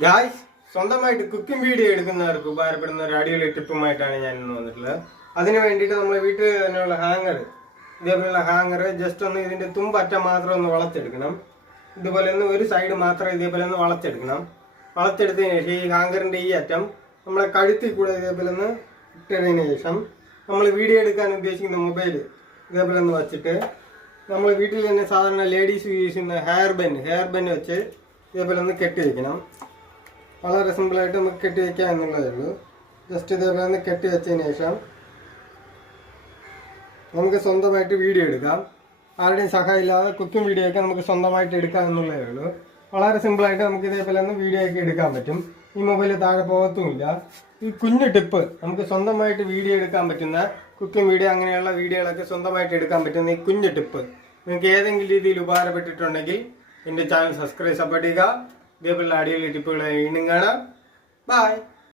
Guys, സ്വന്തമായിട്ട് cooking video എടുക്കുന്നവർക്ക് ഉപകാരപ്പെടുന്ന ഒരു അടിപൊളി ടിപ്പുമായിട്ടാണ് ഞാൻ ഇന്ന് വന്നിട്ടുള്ളത്. അതിന് വേണ്ടിയിട്ട് നമ്മൾ വീട്ടിൽ തന്നെയുള്ള ഹാങ്ങർ, ഇതേപോലെയുള്ള ഹാങ്ങർ ജസ്റ്റ് ഒന്ന് ഇതിന്റെ തുമ്പറ്റം മാത്രം ഒന്ന് വളച്ചെടുക്കണം. ഇതുപോലെ ഒന്ന് ഒരു സൈഡ് മാത്രം ഇതേപോലെ ഒന്ന് വളച്ചെടുക്കണം. വളച്ചെടുത്തതിന് ശേഷം ഈ ഹാങ്കറിന്റെ ഈ അറ്റം നമ്മളെ കഴുത്തിൽ കൂടെ ഇതേപോലെ ഒന്ന് ഇട്ടതിന് ശേഷം നമ്മൾ വീഡിയോ എടുക്കാൻ ഉദ്ദേശിക്കുന്ന മൊബൈൽ ഇതേപോലെ ഒന്ന് വെച്ചിട്ട് നമ്മൾ വീട്ടിൽ തന്നെ സാധാരണ ലേഡീസ് യൂസ് ചെയ്യുന്ന ഹെയർ ബെൻ വെച്ച് ഇതേപോലെ ഒന്ന് കെട്ടി വയ്ക്കണം. വളരെ സിമ്പിളായിട്ട് നമുക്ക് കെട്ടി വയ്ക്കാം എന്നുള്ളതേ ഉള്ളൂ. ജസ്റ്റ് ഇതേപോലെ ഒന്ന് കെട്ടി വെച്ചതിന് ശേഷം നമുക്ക് സ്വന്തമായിട്ട് വീഡിയോ എടുക്കാം. ആരുടെയും സഹായം ഇല്ലാതെ കുക്കിംഗ് വീഡിയോ ഒക്കെ നമുക്ക് സ്വന്തമായിട്ട് എടുക്കാം എന്നുള്ളതേ ഉള്ളൂ. വളരെ സിമ്പിളായിട്ട് നമുക്ക് ഇതേപോലെ ഒന്ന് വീഡിയോ ഒക്കെ എടുക്കാൻ പറ്റും. ഈ മൊബൈൽ താഴെ പോകത്തുമില്ല. ഈ കുഞ്ഞു ടിപ്പ് നമുക്ക് സ്വന്തമായിട്ട് വീഡിയോ എടുക്കാൻ പറ്റുന്ന കുക്കിംഗ് വീഡിയോ അങ്ങനെയുള്ള വീഡിയോകളൊക്കെ സ്വന്തമായിട്ട് എടുക്കാൻ പറ്റുന്ന ഈ കുഞ്ഞു ടിപ്പ് നിങ്ങൾക്ക് ഏതെങ്കിലും രീതിയിൽ ഉപകാരപ്പെട്ടിട്ടുണ്ടെങ്കിൽ എൻ്റെ ചാനൽ സബ്സ്ക്രൈബ് ചെയ്യുക. ഇതേപോലുള്ള അടിപൊളി ടിപ്പുകൾ വീണ്ടും കാണാം. ബൈ.